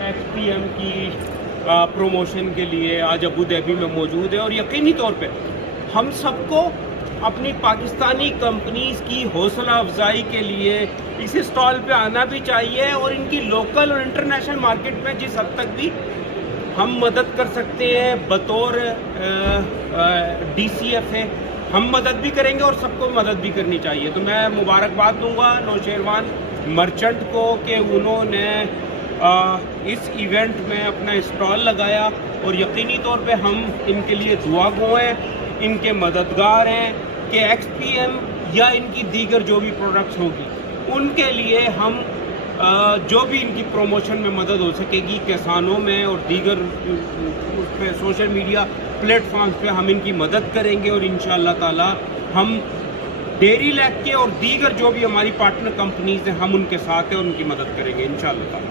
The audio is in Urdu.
ایکس پی ایم کی پروموشن کے لیے آج ابو دھابی میں موجود ہے، اور یقینی طور پہ ہم سب کو اپنی پاکستانی کمپنیز کی حوصلہ افزائی کے لیے اس اسٹال پہ آنا بھی چاہیے، اور ان کی لوکل اور انٹرنیشنل مارکیٹ میں جس حد تک بھی ہم مدد کر سکتے ہیں بطور ڈی سی ایف اے ہم مدد بھی کریں گے، اور سب کو مدد بھی کرنی چاہیے۔ تو میں مبارکباد دوں گا نوشیروان مرچنٹ کو کہ انہوں نے اس ایونٹ میں اپنا اسٹال لگایا، اور یقینی طور پہ ہم ان کے لیے دعا گو ہیں، ان کے مددگار ہیں کہ ایکس پی ایم یا ان کی دیگر جو بھی پروڈکٹس ہوگی ان کے لیے ہم جو بھی ان کی پروموشن میں مدد ہو سکے گی کسانوں میں اور دیگر اس پہ سوشل میڈیا پلیٹ فارمز پہ ہم ان کی مدد کریں گے، اور انشاءاللہ تعالی ہم ڈیری لیک کے اور دیگر جو بھی ہماری پارٹنر کمپنیز ہیں ہم ان کے ساتھ ہیں اور ان کی مدد کریں گے انشاءاللہ تعالی۔